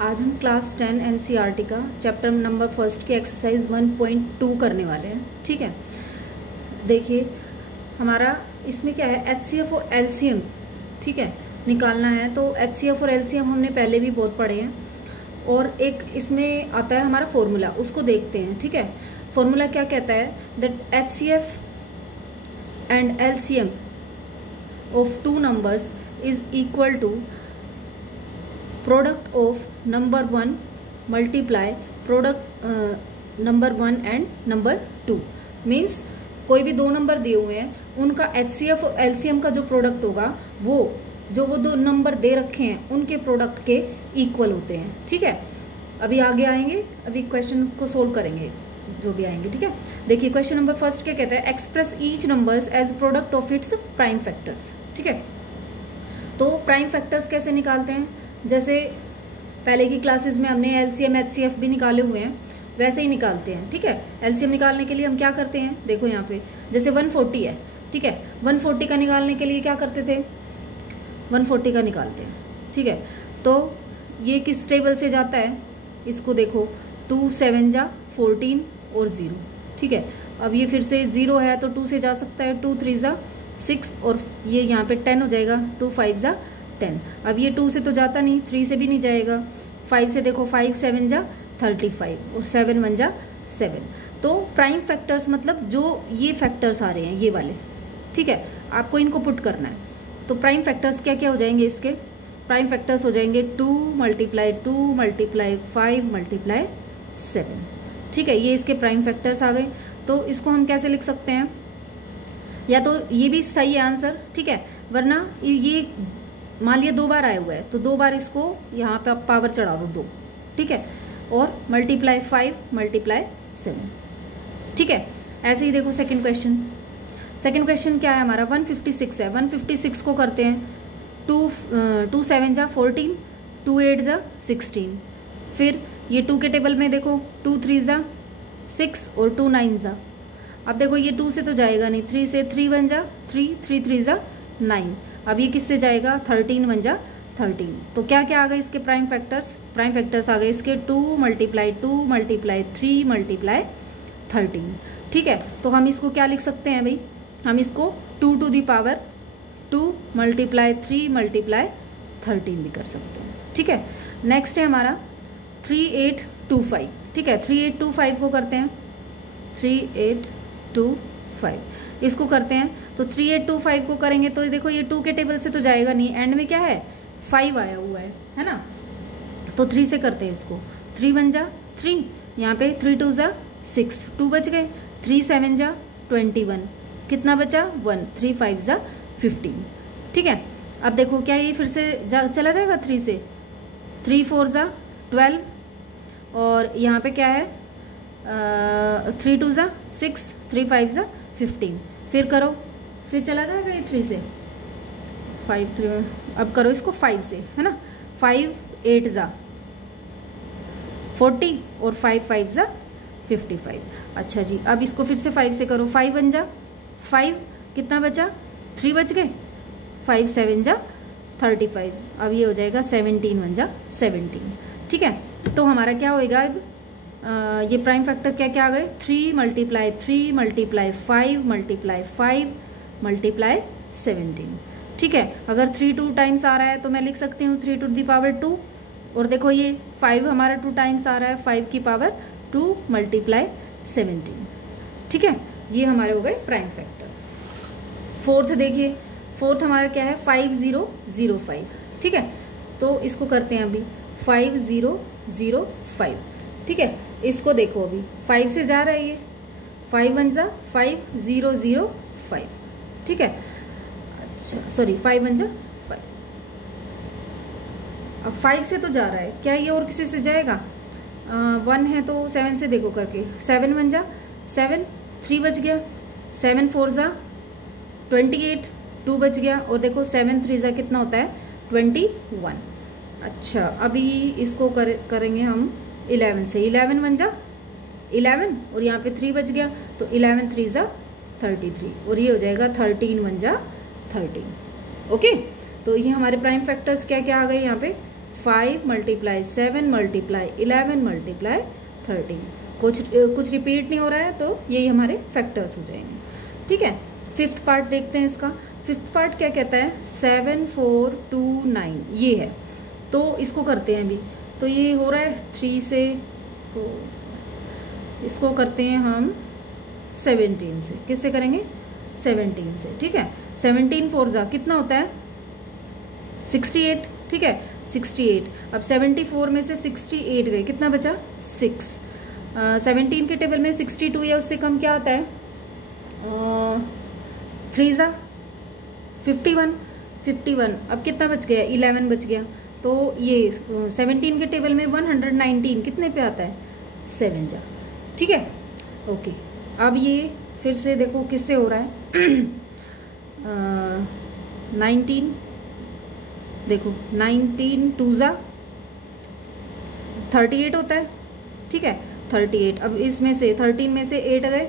आज हम class 10 NCERT का चैप्टर नंबर फर्स्ट की एक्सरसाइज 1.2 करने वाले हैं। ठीक है, देखिए हमारा इसमें क्या है, एचसीएफ और एलसीएम ठीक है निकालना है। तो एचसीएफ और एलसीएम हमने पहले भी बहुत पढ़े हैं, और एक इसमें आता है हमारा फॉर्मूला, उसको देखते हैं। ठीक है, फॉर्मूला क्या कहता है, that HCF and LCM of two numbers is equal to product of number 1 multiply product number 1 and number 2। मीन्स कोई भी दो नंबर दिए हुए हैं, उनका एचसीएफ और एलसीएम का जो प्रोडक्ट होगा वो दो नंबर दे रखे हैं उनके प्रोडक्ट के इक्वल होते हैं। ठीक है, अभी आगे आएंगे, अभी क्वेश्चन को सोल्व करेंगे जो भी आएंगे। ठीक है, देखिए क्वेश्चन नंबर फर्स्ट क्या कहता है, express each numbers as product of its prime factors. ठीक है, तो प्राइम फैक्टर्स कैसे निकालते हैं, जैसे पहले की क्लासेस में हमने एलसीएम एचसीएफ भी निकाले हुए हैं, वैसे ही निकालते हैं। ठीक है, एलसीएम निकालने के लिए हम क्या करते हैं, देखो यहाँ पे जैसे 140 है। ठीक है, 140 का निकालने के लिए क्या करते थे, 140 का निकालते हैं। ठीक है, तो ये किस टेबल से जाता है, इसको देखो 2 7 जा 14 और 0। ठीक है, अब ये फिर से 0 है तो 2 से जा सकता है, 2 3 जा 6 और ये यहाँ पे 10 हो जाएगा, 2 5 जा 10। अब ये 2 से तो जाता नहीं, 3 से भी नहीं जाएगा, 5 से देखो 5 7 जा 35 और 7 1 जा 7। तो प्राइम फैक्टर्स मतलब जो ये फैक्टर्स आ रहे हैं ये वाले, ठीक है, आपको इनको पुट करना है। तो प्राइम फैक्टर्स क्या क्या हो जाएंगे, इसके प्राइम फैक्टर्स हो जाएंगे 2 मल्टीप्लाई 2 मल्टीप्लाई 5 मल्टीप्लाई 7। ठीक है, ये इसके प्राइम फैक्टर्स आ गए। तो इसको हम कैसे लिख सकते हैं, या तो ये भी सही है आंसर, ठीक है, वरना ये मान लिया 2 बार आया हुआ है तो 2 बार इसको यहाँ पे आप पावर चढ़ा दो 2। ठीक है, और मल्टीप्लाई 5 मल्टीप्लाई 7। ठीक है, ऐसे ही देखो सेकंड क्वेश्चन क्या है हमारा, 156 है। 156 को करते हैं 2 7 जा 14, 2 8 जा 16। फिर ये 2 के टेबल में देखो 2 3 जा 6 और 2 9 जा। अब देखो ये 2 से तो जाएगा नहीं, 3 से 3 1 जा 3, 3 3 जा 9। अब ये किससे जाएगा, 13 1 जा 13। तो क्या क्या आ गए इसके प्राइम फैक्टर्स आ गए इसके 2 मल्टीप्लाई 2 मल्टीप्लाई 3 मल्टीप्लाई 13। ठीक है, तो हम इसको क्या लिख सकते हैं भाई, हम इसको 2 to the power 2 multiply 3 multiply 13 भी कर सकते हैं। ठीक है, नेक्स्ट है हमारा 3825। ठीक है, 3825 को करते हैं, 3825 इसको करते हैं। तो 3825 को करेंगे तो देखो ये 2 के टेबल से तो जाएगा नहीं, एंड में क्या है 5 आया हुआ है ना, तो 3 से करते हैं इसको, 3 1 जा 3, यहाँ पे 3 2 जा 6, 2 बच गए, 3 7 जा 21, कितना बचा 1, 3 5 जा 15। ठीक है, अब देखो क्या ये फिर से चला जाएगा 3 से, 3 4 जा 12 और यहाँ पे क्या है 3 2 जा 6, 3 5 जा 15। फिर करो, फिर चला जाएगा ये 3 से 5 3। अब करो इसको 5 से, है ना, 5 8 जा 40 और 5 5 जा 55। अच्छा जी, अब इसको फिर से 5 से करो, 5 1 जा 5, कितना बचा 3 बच गए, 5 7 जा 35। अब ये हो जाएगा 17 1 जा 17। ठीक है, तो हमारा क्या होएगा अब, ये प्राइम फैक्टर क्या क्या आ गए, 3 मल्टीप्लाई 3 मल्टीप्लाई 5 मल्टीप्लाई 5 मल्टीप्लाई 17। ठीक है, अगर 3 2 टाइम्स आ रहा है तो मैं लिख सकती हूँ 3 टू दी पावर 2, और देखो ये 5 हमारा 2 टाइम्स आ रहा है, 5 की पावर 2 मल्टीप्लाई 17। ठीक है, ये हमारे हो गए प्राइम फैक्टर। फोर्थ देखिए, फोर्थ हमारा क्या है 5005। ठीक है, तो इसको करते हैं अभी 5005। ठीक है, इसको देखो अभी 5 से जा रहा है ये, 5 1 जा 5 0 0 5। ठीक है, अच्छा सॉरी 5 1 जा 5। अब 5 से तो जा रहा है, क्या ये और किसी से जाएगा, 1 है तो 7 से देखो करके, 7 1 जा 7, 3 बच गया, 7 4 जा 28, 2 बच गया, और देखो 7 3 जा कितना होता है 21। अच्छा, अभी इसको करेंगे हम 11 से, 11 1 जा 11 और यहाँ पे 3 बच गया, तो 11 3 जा 33 और ये हो जाएगा 13 1 जा 13। ओके, तो ये हमारे प्राइम फैक्टर्स क्या क्या आ गए यहाँ पे, 5 मल्टीप्लाई 7 मल्टीप्लाई 11 मल्टीप्लाई 13। कुछ रिपीट नहीं हो रहा है, तो यही हमारे फैक्टर्स हो जाएंगे। ठीक है, फिफ्थ पार्ट देखते हैं इसका। फिफ्थ पार्ट क्या कहता है, 7 4 2 9 ये है। तो इसको करते हैं अभी। तो ये हो रहा है 3 से, तो इसको करते हैं हम 17 से। किससे करेंगे, 17 से। ठीक है, 17 4 जा कितना होता है, 68। ठीक है, 68। अब 74 में से 68 गए, कितना बचा, 6। 17 के टेबल में 62 या उससे कम क्या आता है, 3 जा 51। 51 अब कितना बच गया, 11 बच गया। तो ये 17 के टेबल में 119 कितने पे आता है, 7 जा। ठीक है, ओके। अब ये फिर से देखो किससे हो रहा है, 19 देखो, 19 2 जा 38 होता है। ठीक है, 38। अब इसमें से 13 में से 8 गए,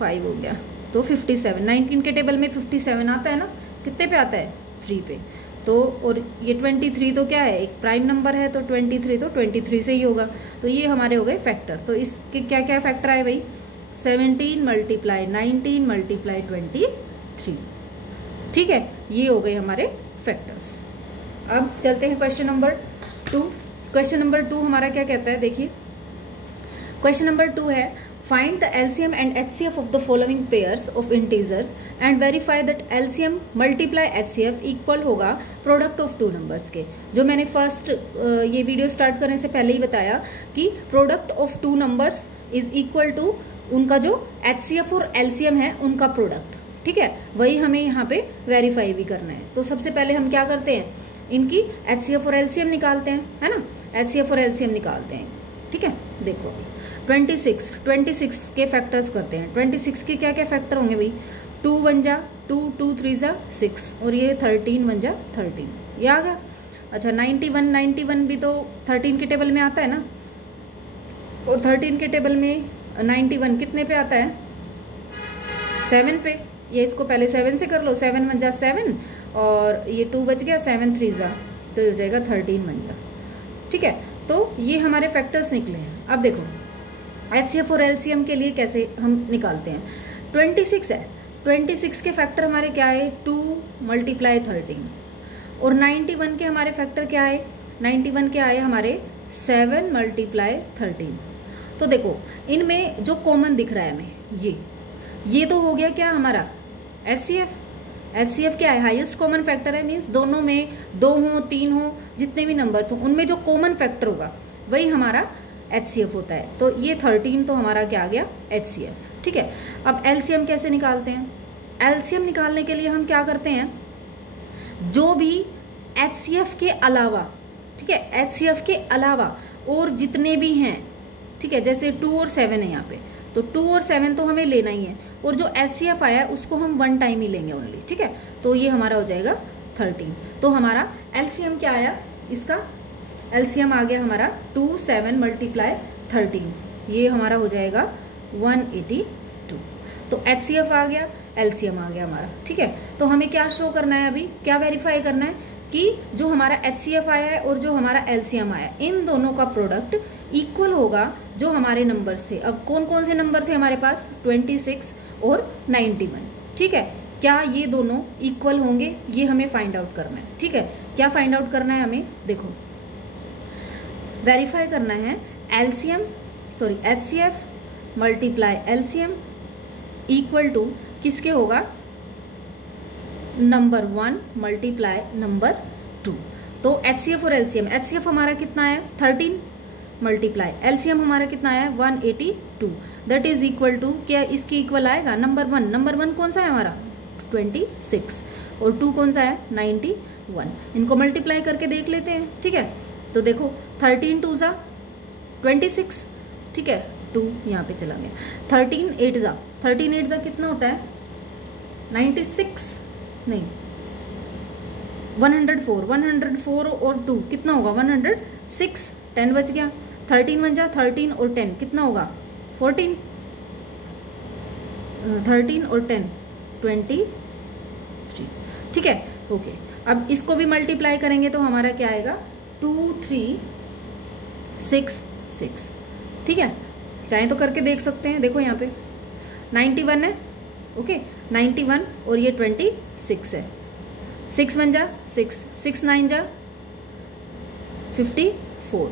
5 हो गया, तो 57। 19 के टेबल में 57 आता है ना, कितने पे आता है, 3 पे। तो और ये 23 तो क्या है, एक प्राइम नंबर है, तो 23 तो 23 से ही होगा। तो ये हमारे हो गए फैक्टर। तो इसके क्या क्या फैक्टर आए भाई, 17 मल्टीप्लाई 19 मल्टीप्लाई 23। ठीक है, ये हो गए हमारे फैक्टर्स। अब चलते हैं क्वेश्चन नंबर 2। क्वेश्चन नंबर 2 हमारा क्या कहता है, देखिए क्वेश्चन नंबर 2 है, find the LCM and HCF of the following pairs of integers and verify that LCM multiply HCF equal होगा प्रोडक्ट ऑफ 2 नंबर्स के। जो मैंने फर्स्ट ये वीडियो स्टार्ट करने से पहले ही बताया कि product of 2 numbers is equal to उनका जो एचसीएफ और एलसीएम है उनका प्रोडक्ट। ठीक है, वही हमें यहाँ पे वेरीफाई भी करना है। तो सबसे पहले हम क्या करते हैं, इनकी एचसीएफ और एलसीएम निकालते हैं, है ना, एचसीएफ और एलसीएम निकालते हैं। ठीक है, देखो 26 के फैक्टर्स करते हैं। 26 के क्या क्या फैक्टर होंगे भाई, 2 1 जा 2, 2 3 जा 6, और ये 13 1 जा 13, ये आ गया। अच्छा 91 भी तो 13 के टेबल में आता है ना, और 13 के टेबल में 91 कितने पे आता है, 7 पे। ये इसको पहले 7 से कर लो, 7 1 जा 7, और ये 2 बच गया, 7 3 जा, तो हो जाएगा 13 1 जा। ठीक है, तो ये हमारे फैक्टर्स निकले हैं। अब देखो एचसीएफ और एलसीएम के लिए कैसे हम निकालते हैं। 26 है, 26 के फैक्टर हमारे क्या है, 2 मल्टीप्लाई 13, और 91 के हमारे फैक्टर क्या है, 91 के आए हमारे 7 मल्टीप्लाई 13। तो देखो इनमें जो कॉमन दिख रहा है हमें, ये तो हो गया क्या हमारा एचसीएफ। एचसीएफ क्या है, हाईएस्ट कॉमन फैक्टर है, मीन्स दोनों में 2 हो 3 हो जितने भी नंबर्स हो उनमें जो कॉमन फैक्टर होगा वही हमारा एचसीएफ होता है। तो ये 13 तो हमारा क्या आ गया, एचसीएफ। ठीक है, अब एलसीएम कैसे निकालते हैं। एलसीएम निकालने के लिए हम क्या करते हैं, जो भी एचसीएफ के अलावा, ठीक है, एचसीएफ के अलावा और जितने भी हैं, ठीक है, जैसे 2 और 7 है यहाँ पे, तो 2 और 7 तो हमें लेना ही है, और जो एचसीएफ आया है उसको हम 1 टाइम ही लेंगे ओनली। ठीक है, तो ये हमारा हो जाएगा 13। तो हमारा एलसीएम क्या आया, इसका एलसीएम आ गया हमारा 2 7 मल्टीप्लाई 13, ये हमारा हो जाएगा 182। तो एचसीएफ आ गया, एलसीएम आ गया हमारा। ठीक है, तो हमें क्या शो करना है, अभी क्या वेरीफाई करना है कि जो हमारा एचसीएफ आया है और जो हमारा एलसीएम आया है इन दोनों का प्रोडक्ट इक्वल होगा जो हमारे नंबर्स थे। अब कौन कौन से नंबर थे हमारे पास, 26 और 91। ठीक है, क्या ये दोनों इक्वल होंगे, ये हमें फाइंड आउट करना है। ठीक है, क्या फाइंड आउट करना है हमें, देखो वेरीफाई करना है HCF multiply LCM equal to किसके होगा, नंबर 1 मल्टीप्लाई नंबर 2। तो एचसीएफ और एलसीएम, एचसीएफ हमारा कितना है 13 मल्टीप्लाई एलसीएम हमारा कितना है 182, दैट इज इक्वल टू, क्या इसके इक्वल आएगा, नंबर 1, नंबर 1 कौन सा है हमारा 26, और 2 कौन सा है 91। इनको मल्टीप्लाई करके देख लेते हैं। ठीक है, तो देखो 13 2 जा 26, ठीक है, 2 यहाँ पे चला गया, 13 8 जा कितना होता है 96, नहीं 104 और 2 कितना होगा 106, 10 बच गया, 13 1 जा 13 और 10 कितना होगा 14, 13 और 10 23। ठीक है, ओके। अब इसको भी मल्टीप्लाई करेंगे तो हमारा क्या आएगा 2366। ठीक है, चाहे तो करके देख सकते हैं। देखो यहाँ पे 91 है, ओके 91 और ये 26 है। 6 1 जा 6, 6 9 जा 54,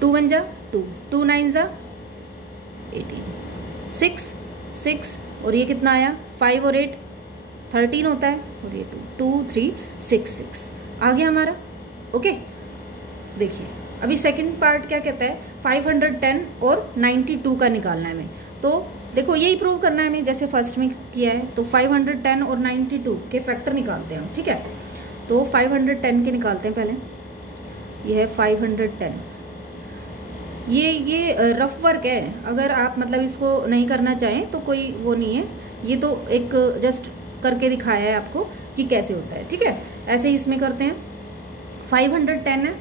2 1 जा 2, 2 9 जा 18, 6 6 और ये कितना आया 5 और 8 13 होता है और ये 2 2 3 6 6 आ गया हमारा। ओके देखिए अभी सेकंड पार्ट क्या कहता है 510 और 92 का निकालना है हमें। तो देखो यही प्रूव करना है हमें जैसे फर्स्ट में किया है। तो 510 और 92 के फैक्टर निकालते हैं हम। ठीक है, तो 510 के निकालते हैं पहले। ये है 510। ये रफ वर्क है, अगर आप मतलब इसको नहीं करना चाहें तो कोई वो नहीं है। ये तो एक जस्ट करके दिखाया है आपको कि कैसे होता है। ठीक है, ऐसे ही इसमें करते हैं। 510 है,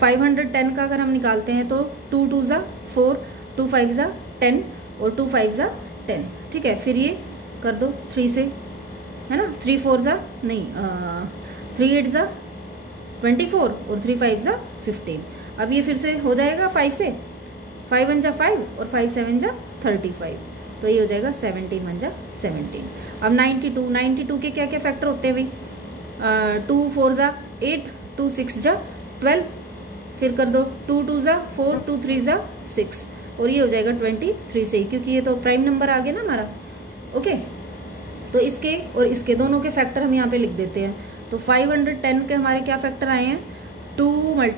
510 का अगर हम निकालते हैं तो 2 2 जा 4, 2 5 जा 10 और 2 5 जा 10। ठीक है, फिर ये कर दो 3 से, है ना, 3 4 जा नहीं 3 8 जा 24 और 3 5 जा 15। अब ये फिर से हो जाएगा 5 से, 5 1 जा 5 और 5 7 जा 35। तो ये हो जाएगा 17 1 जा 17। अब 92 के क्या क्या फैक्टर होते हैं भाई 2 4 जा 8, 2 6 जा 12, फिर कर दो 2 2 जा 4, 2 3 जा 6 और ये हो जाएगा 23 से ही, क्योंकि ये तो प्राइम नंबर आ गया ना हमारा। ओके, तो इसके और इसके दोनों के फैक्टर हम यहाँ पे लिख देते हैं। तो 510 के हमारे क्या फैक्टर आए हैं 2 ×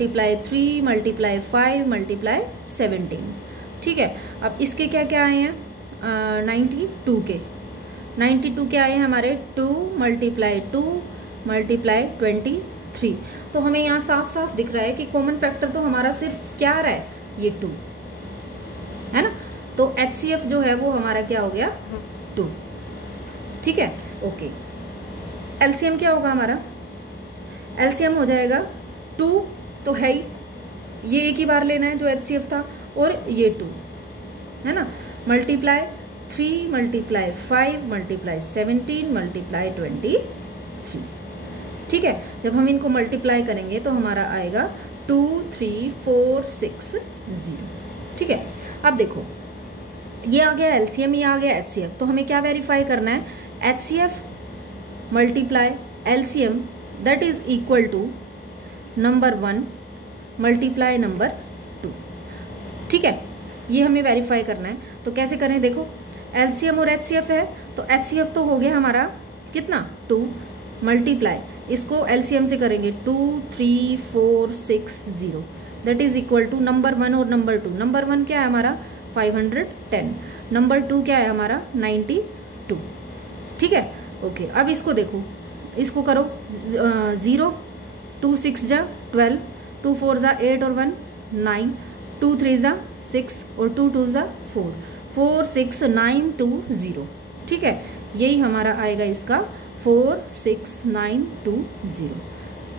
3 × 5 × 17। ठीक है, अब इसके क्या क्या आए हैं 92 के 92 के आए हैं हमारे 2 × 2 × 23। तो हमें यहाँ साफ साफ दिख रहा है कि कॉमन फैक्टर तो हमारा सिर्फ क्या आ रहा है ये 2 है ना। तो HCF जो है वो हमारा क्या हो गया 2। ठीक है, ओके। LCM क्या होगा हमारा, LCM हो जाएगा 2 तो है ही, ये एक ही बार लेना है जो HCF था, और ये 2 है ना, मल्टीप्लाई 3 × 5 × 17 × 23। ठीक है, जब हम इनको मल्टीप्लाई करेंगे तो हमारा आएगा 2 3 4 6 0। ठीक है, अब देखो ये आ गया LCM, ये आ गया HCF। तो हमें क्या वेरीफाई करना है HCF multiply LCM that is equal to number 1 multiply number 2। ठीक है, ये हमें वेरीफाई करना है। तो कैसे करें, देखो LCM और HCF है, तो HCF तो हो गया हमारा कितना 2 मल्टीप्लाई, इसको LCM से करेंगे 2 3 4 6 0 that is equal to number 1 और नंबर 2। नंबर 1 क्या है हमारा 510, नंबर 2 क्या है हमारा 92। ठीक है, ओके। अब इसको देखो, इसको करो 0, 2 6 जा 12, 2 4 जा 8 और 1 9, 2 3 जा 6 और 2 2 जा 4, 4 6 9 2 0। ठीक है, यही हमारा आएगा इसका 4 6 9 2 0।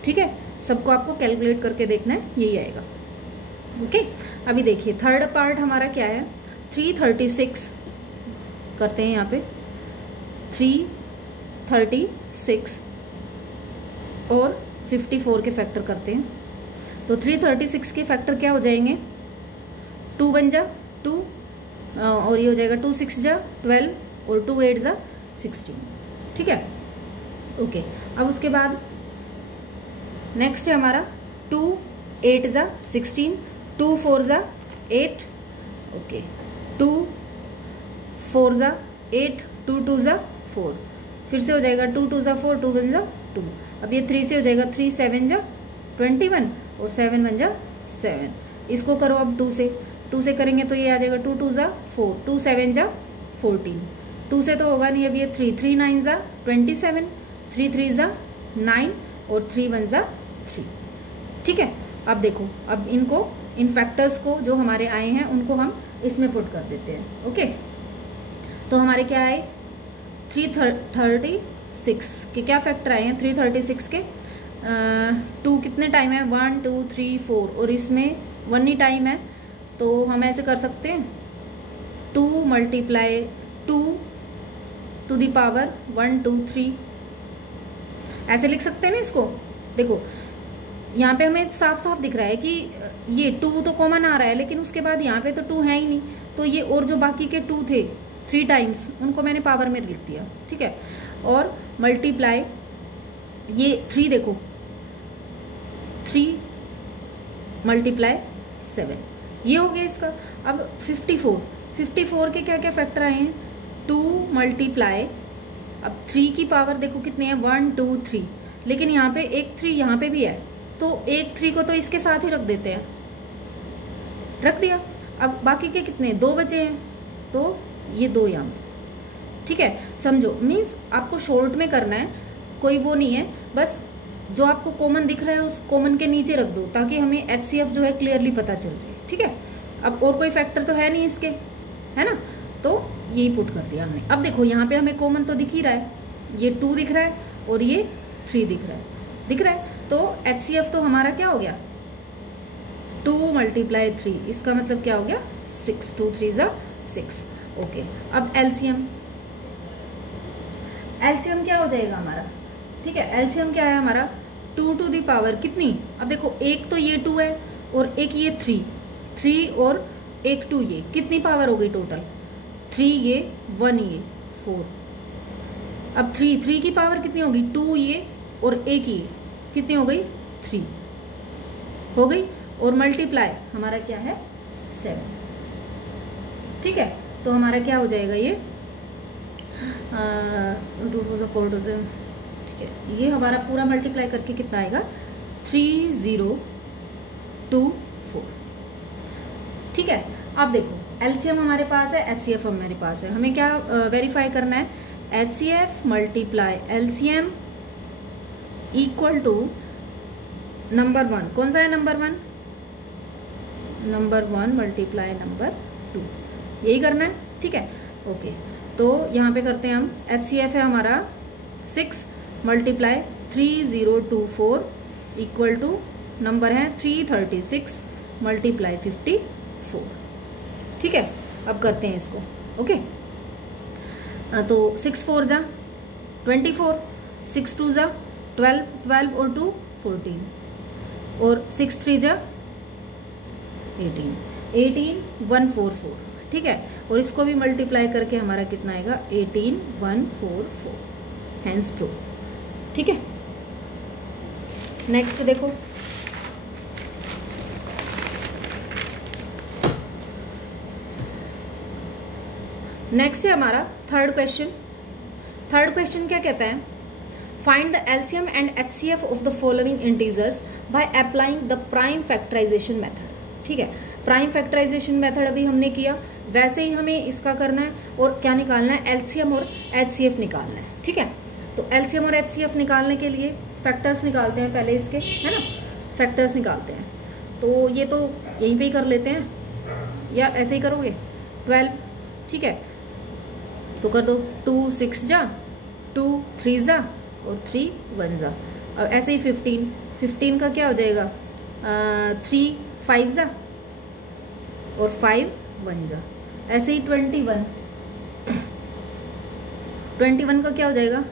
ठीक है, सबको आपको कैलकुलेट करके देखना है, यही आएगा। ओके, अभी देखिए थर्ड पार्ट हमारा क्या है 336 करते हैं यहाँ पे 336 और 54 के फैक्टर करते हैं। तो 336 के फैक्टर क्या हो जाएंगे 2 1 जा 2 और ये हो जाएगा 2 6 जा 12 और 2 8 जा 16। ठीक है, ओके। अब उसके बाद नेक्स्ट है हमारा 2 8 जा 16, 2 4 जा 8, ओके 2 4 जा 8, 2 2 जा 4, फिर से हो जाएगा 2 2 जा 4, 2 1 जा 2। अब ये 3 से हो जाएगा 3 7 जा 21 और 7 1 जा 7। इसको करो अब 2 से करेंगे तो ये आ जाएगा 2 2 जा 4, 2 7 जा 14, 2 से तो होगा नहीं। अब ये 3 3 9 जा 27, 3 3 जा 9 और 3 1 जा 3। ठीक है, अब देखो अब इनको इन फैक्टर्स को जो हमारे आए हैं उनको हम इसमें पुट कर देते हैं। ओके, तो हमारे क्या आए 336 के क्या फैक्टर आए हैं 336 के 2 कितने टाइम है 1 2 3 4 और इसमें 1 ही टाइम है। तो हम ऐसे कर सकते हैं 2 × 2 टू द पावर 1 2 3 ऐसे लिख सकते हैं ना इसको। देखो यहाँ पे हमें साफ साफ दिख रहा है कि ये 2 तो कॉमन आ रहा है, लेकिन उसके बाद यहाँ पे तो 2 है ही नहीं, तो ये और जो बाकी के 2 थे 3 टाइम्स, उनको मैंने पावर में लिख दिया, ठीक है। और मल्टीप्लाई ये 3, देखो 3 मल्टीप्लाई 7, ये हो गया इसका। अब 54 के क्या क्या फैक्टर आए हैं, 2 मल्टीप्लाई, अब 3 की पावर देखो कितने हैं, 1 2 3, लेकिन यहाँ पे एक 3 यहाँ पे भी है, तो एक 3 को तो इसके साथ ही रख देते हैं, रख दिया। अब बाकी के कितने, 2 बचे हैं, तो ये 2 यहाँ पे, ठीक है। समझो, मीन्स आपको शॉर्ट में करना है, कोई वो नहीं है, बस जो आपको कॉमन दिख रहा है उस कॉमन के नीचे रख दो, ताकि हमें HCF जो है क्लियरली पता चल जाए, ठीक है। अब और कोई फैक्टर तो है नहीं इसके, है ना, तो यही पुट कर दिया हमने। अब देखो यहाँ पे हमें कॉमन तो दिख ही रहा है, ये 2 दिख रहा है और ये 3 दिख रहा है, तो HCF तो हमारा क्या हो गया, 2 मल्टीप्लाई 3, इसका मतलब क्या हो गया 6, 2 3 ज़ा 6, ओके। अब एलसीएम क्या हो जाएगा हमारा, ठीक है। एलसीएम क्या है हमारा, 2 टू दी पावर कितनी, अब देखो एक तो ये 2 है और एक ये 3 और एक 2, ये कितनी पावर हो गई टोटल, 3 ये 1 ये 4। अब 3 की पावर कितनी होगी, 2 ये और एक ये कितनी हो गई, 3 हो गई, और मल्टीप्लाई हमारा क्या है 7, ठीक है। तो हमारा क्या हो जाएगा ये 2 4 ठीक है, ये हमारा पूरा मल्टीप्लाई करके कितना आएगा 3024, ठीक है। अब देखो एलसीएम हमारे पास है, HCF हमारे पास है, हमें क्या वेरीफाई करना है, HCF multiply LCM equal to number 1, कौन सा है नंबर 1, नंबर 1 मल्टीप्लाई नंबर 2, यही करना है, ठीक है, ओके। तो यहाँ पे करते हैं हम, HCF है हमारा 6 मल्टीप्लाई 3024 इक्वल टू नंबर है 336 मल्टीप्लाई 54, ठीक है। अब करते हैं इसको, ओके। तो 6 4 जा 24, 6 2 जा 12, 12 और 2 14, और 6 3 जा 18, 144, ठीक है। और इसको भी मल्टीप्लाई करके हमारा कितना आएगा 18144, हैंस प्रूव, ठीक है। नेक्स्ट देखो, नेक्स्ट है हमारा थर्ड क्वेश्चन क्या कहता है, find the LCM and HCF of the following integers by applying the prime factorization method, ठीक है। प्राइम फैक्टराइजेशन मेथड अभी हमने किया, वैसे ही हमें इसका करना है, और क्या निकालना है, एलसीएम और HCF निकालना है, ठीक है। तो एलसीएम और HCF निकालने के लिए फैक्टर्स निकालते हैं पहले इसके, है ना, फैक्टर्स निकालते हैं। तो ये तो यहीं पे ही कर लेते हैं, या ऐसे ही करोगे 12, ठीक है। तो कर दो 2 6 जा 2 3 जा और 3 1 जा। अब ऐसे ही 15 का क्या हो जाएगा 3 5 जा और 5 1 जा। ऐसे ही 21 का क्या हो जाएगा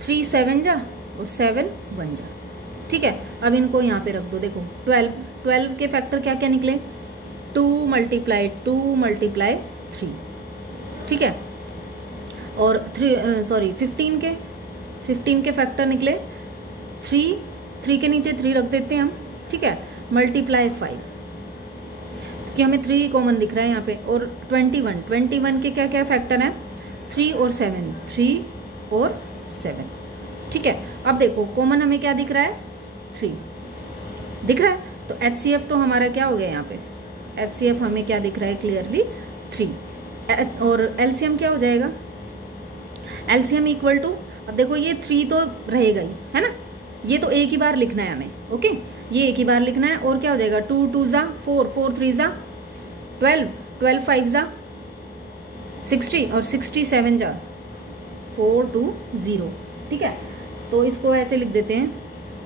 3 7 जा और 7 1 जा, ठीक है। अब इनको यहाँ पे रख दो, देखो 12 के फैक्टर क्या क्या निकले, 2 मल्टीप्लाई 3, ठीक है। और 15 के फैक्टर निकले 3 के नीचे 3 रख देते हैं हम, ठीक है, मल्टीप्लाई 5 कि हमें 3 कॉमन दिख रहा है यहाँ पे। और 21 के क्या क्या फैक्टर हैं 3 और 7 ठीक है। अब देखो कॉमन हमें क्या दिख रहा है 3 दिख रहा है, तो HCF तो हमारा क्या हो गया यहाँ पे, HCF हमें क्या दिख रहा है क्लियरली 3, और LCM क्या हो जाएगा, LCM इक्वल टू, अब देखो ये 3 तो रहेगा ही, है ना, ये तो एक ही बार लिखना है हमें, ओके, ये एक ही बार लिखना है। और क्या हो जाएगा 2 2 जा 4 4 3 जा 12 5 जा 60 और 67 जा 4 2 0, ठीक है। तो इसको ऐसे लिख देते हैं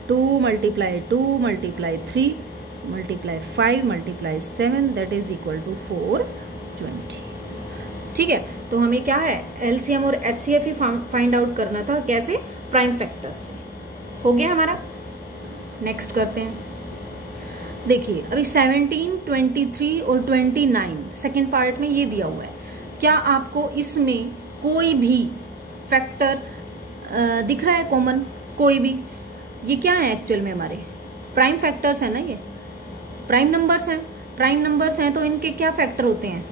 2 multiply 3 multiply 5 multiply 7 that is equal to 420, ठीक है। तो हमें क्या है LCM और HCF ही फाइंड आउट करना था, कैसे, प्राइम फैक्टर्स से। हो गया हमारा, नेक्स्ट करते हैं। देखिए अभी 17, 23 और 29 सेकेंड पार्ट में ये दिया हुआ है। क्या आपको इसमें कोई भी फैक्टर दिख रहा है कॉमन? कोई भी? ये क्या है एक्चुअल में? हमारे प्राइम फैक्टर्स है ना, ये प्राइम नंबर्स हैं। प्राइम नंबर्स हैं तो इनके क्या फैक्टर होते हैं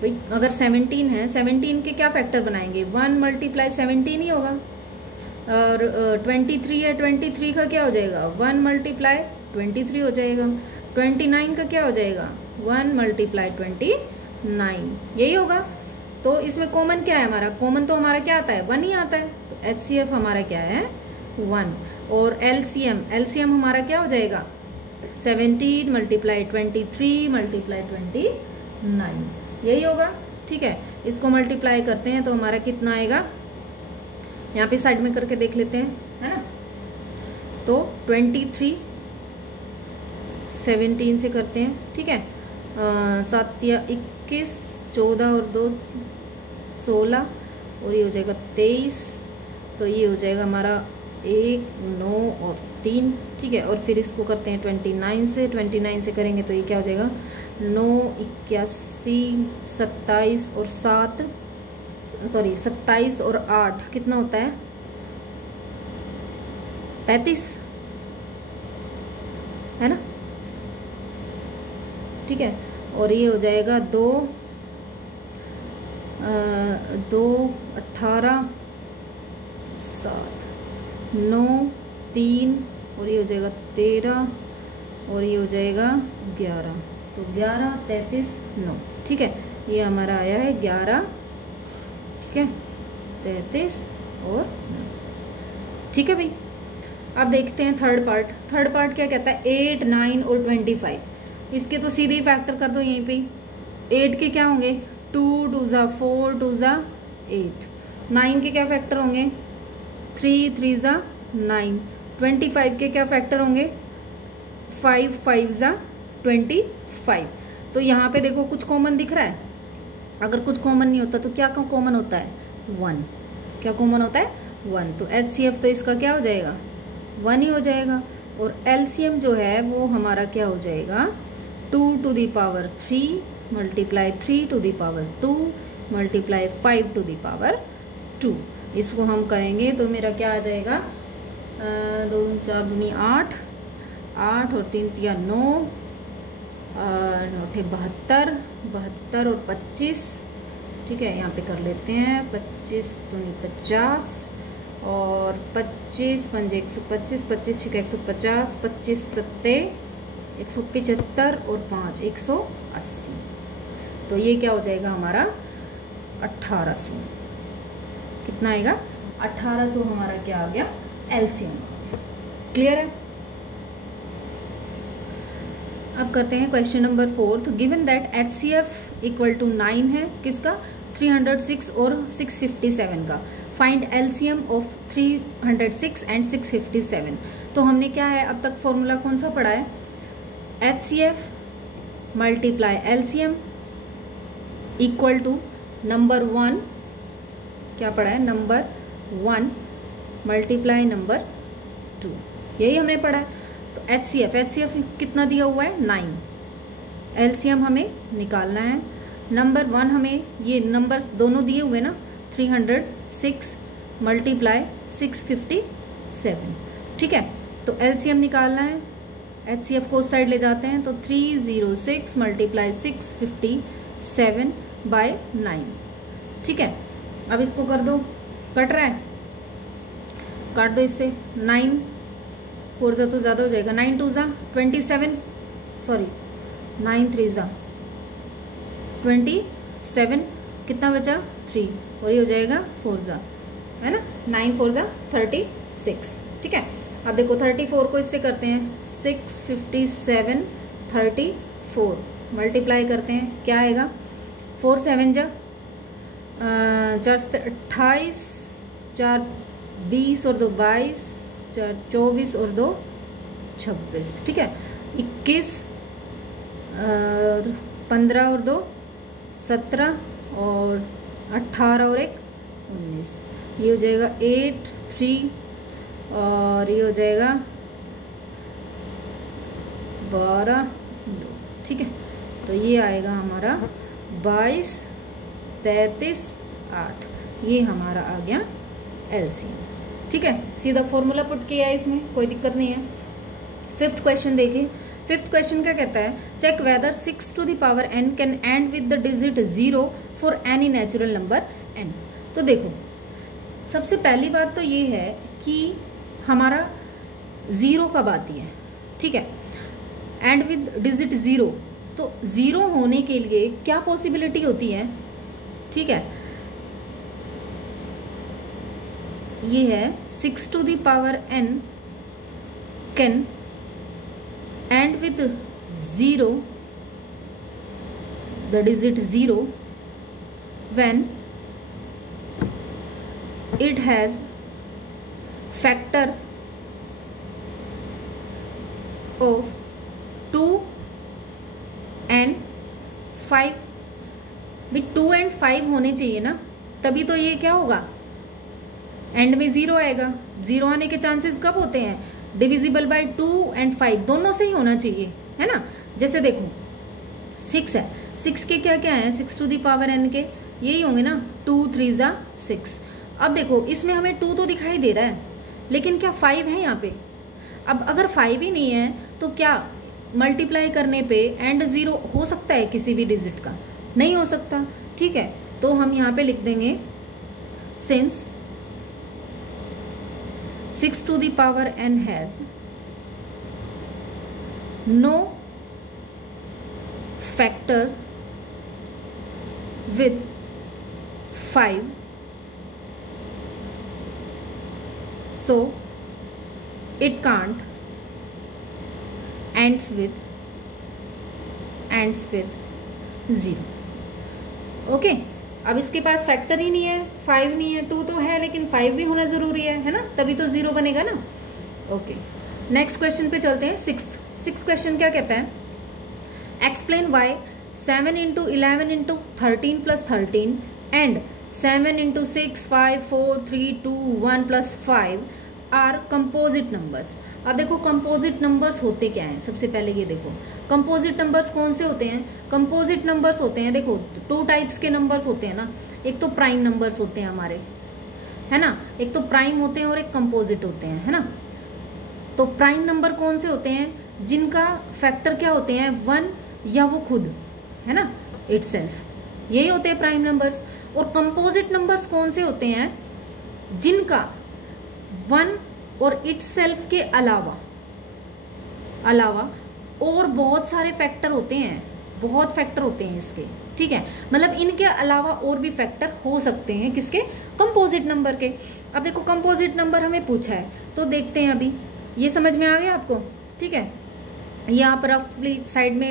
भाई? अगर 17 है, 17 के क्या फैक्टर बनाएंगे? 1 मल्टीप्लाई 17 ही होगा। और 23 है, 23 का क्या हो जाएगा? 1 मल्टीप्लाई 23 हो जाएगा। 29 का क्या हो जाएगा? 1 मल्टीप्लाई 29, यही होगा। तो इसमें कॉमन क्या है हमारा? कॉमन तो हमारा क्या आता है? 1 ही आता है। तो HCF हमारा क्या है? 1। और LCM हमारा क्या हो जाएगा? 17 मल्टीप्लाई 23 मल्टीप्लाई 29, यही होगा। ठीक है, इसको मल्टीप्लाई करते हैं तो हमारा कितना आएगा? यहाँ पे साइड में करके देख लेते हैं, है ना। तो 23 17 से करते हैं, ठीक है। 7 या 21, 14 और 2 16, और ये हो जाएगा 23। तो ये हो जाएगा हमारा 1, 9 और 3, ठीक है। और फिर इसको करते हैं 29 से करेंगे तो ये क्या हो जाएगा? 9, 81, 27 और 27 और 8 कितना होता है? 35, है ना। ठीक है, और ये हो जाएगा 2, 18, 7, 9, 3, और ये हो जाएगा 13, और ये हो जाएगा 11। तो 11, 33, 9, ठीक है। ये हमारा आया है 11, ठीक है, 33 और 9, ठीक है भाई। अब देखते हैं थर्ड पार्ट क्या कहता है? 8, 9 और 25। इसके तो सीधे ही फैक्टर कर दो यहीं पे। 8 के क्या होंगे? 2, 2 ज़ा 4, 2 ज़ा 8। 9 के क्या फैक्टर होंगे? 3, 3 ज़ा 9। 25 के क्या फैक्टर होंगे? 5, 5 ज़ा 25। तो यहाँ पे देखो कुछ कॉमन दिख रहा है। अगर कुछ कॉमन नहीं होता तो क्या कॉमन होता है? 1। क्या कॉमन होता है? 1। तो HCF तो इसका क्या हो जाएगा? 1 ही हो जाएगा। और LCM जो है वो हमारा क्या हो जाएगा? 2 to the power 3 multiply 3 to the power 2 multiply 5 to the power 2। इसको हम करेंगे तो मेरा क्या आ जाएगा? 2, 4 दूनी 8, 8 और 3 तिया 9, 9 72, 72 और 25, ठीक है। यहाँ पे कर लेते हैं 25 दूनी 50 और 25 पंजे 125, 25 छिका 150, 25 सत्ते 175 और 5 180। तो ये क्या हो जाएगा हमारा? 1800। कितना आएगा? 1800 हमारा क्या आ गया? LCM। क्लियर है? अब करते हैं question number 4। Given that HCF equal to 9 है, किसका? 306 और 657 का। Find LCM of 306 and 657। तो हमने क्या है अब तक फॉर्मूला कौन सा पढ़ा है? HCF multiply LCM equal to number 1, क्या पढ़ा है? नंबर 1 मल्टीप्लाई नंबर 2, यही हमने पढ़ा है। तो HCF कितना दिया हुआ है? 9। LCM हमें निकालना है। नंबर 1 हमें ये नंबर्स दोनों दिए हुए ना, 306 मल्टीप्लाई 657, ठीक है। तो LCM निकालना है। HCF को उस साइड ले जाते हैं तो 306 मल्टीप्लाई 657 बाय 9, ठीक है। अब इसको कर दो, कट रहा है, काट दो इससे। 9 4 ज़ा तो ज़्यादा हो जाएगा, 9 2 ज़ा 27, सॉरी 9 3 ज़ा 27, कितना बचा? 3, और ये हो जाएगा 4 ज़ा, है ना। 9 4 ज़ा 36, ठीक है। अब देखो 34 को इससे करते हैं 657 34 मल्टीप्लाई करते हैं, क्या आएगा? 4 7 जा 4 28, 4 20 और 2 22, 4 24 और 2 26, ठीक है। 21 और 15 और 2 17 और 18 और 1 19, ये हो जाएगा 8 3, और ये हो जाएगा 12 2, ठीक है। तो ये आएगा हमारा 22 33 8, ये हमारा आ गया एलसीएम, ठीक है। सीधा फॉर्मूला पुट किया है, इसमें कोई दिक्कत नहीं है। फिफ्थ क्वेश्चन देखिए। फिफ्थ क्वेश्चन क्या कहता है, check whether 6 to the power n can end with the digit 0 for any natural number n। तो देखो सबसे पहली बात तो ये है कि हमारा 0 कब आती है, ठीक है, एंड विद डिजिट 0। तो 0 होने के लिए क्या पॉसिबिलिटी होती है, ठीक है, ये है 6 to the power n can end with 0 the digit 0 when it has factor of 2 and 5। भी 2 and 5 होने चाहिए ना, तभी तो ये क्या होगा, एंड में 0 आएगा। 0 आने के चांसेस कब होते हैं, डिविजिबल बाय 2 and 5 दोनों से ही होना चाहिए, है ना। जैसे देखो 6 है, 6 के क्या क्या है, 6 to the power n के यही होंगे ना, 2 3 6। अब देखो इसमें हमें 2 तो दिखाई दे रहा है, लेकिन क्या 5 है यहाँ पे। अब अगर 5 ही नहीं है तो क्या मल्टीप्लाई करने पे एंड 0 हो सकता है किसी भी डिजिट का, नहीं हो सकता, ठीक है। तो हम यहाँ पे लिख देंगे since 6 to the power n has no factors with 5, so it can't ends with 0। Okay, अब इसके पास फैक्टर ही नहीं है, 5 नहीं है, 2 तो है लेकिन 5 भी होना जरूरी है ना, तभी तो 0 बनेगा ना। ओके, नेक्स्ट क्वेश्चन पे चलते हैं। सिक्स क्वेश्चन क्या कहता है, explain why 7 into 11 into 13 plus 13 and 7 into 6 5 4 3 2 1 plus 5 are composite numbers. अब देखो कंपोजिट नंबर्स होते क्या हैं, सबसे पहले ये देखो कंपोजिट नंबर्स कौन से होते हैं। कंपोजिट नंबर्स होते हैं, देखो 2 टाइप्स के नंबर्स होते हैं ना, एक तो प्राइम नंबर्स होते हैं हमारे, है ना, एक तो प्राइम होते हैं और एक कंपोजिट होते हैं, है ना। तो प्राइम नंबर कौन से होते हैं, जिनका फैक्टर क्या होते हैं, 1 या वो खुद, है ना, इटसेल्फ, यही होते हैं प्राइम नंबर्स। और कंपोजिट नंबर्स कौन से होते हैं, जिनका 1 और इटसेल्फ के अलावा और बहुत सारे फैक्टर होते हैं, बहुत फैक्टर होते हैं इसके, ठीक है, मतलब इनके अलावा और भी फैक्टर हो सकते हैं किसके, कंपोजिट नंबर के। अब देखो कंपोजिट नंबर हमें पूछा है तो देखते हैं, अभी ये समझ में आ गया आपको, ठीक है। यहाँ पर रफली साइड में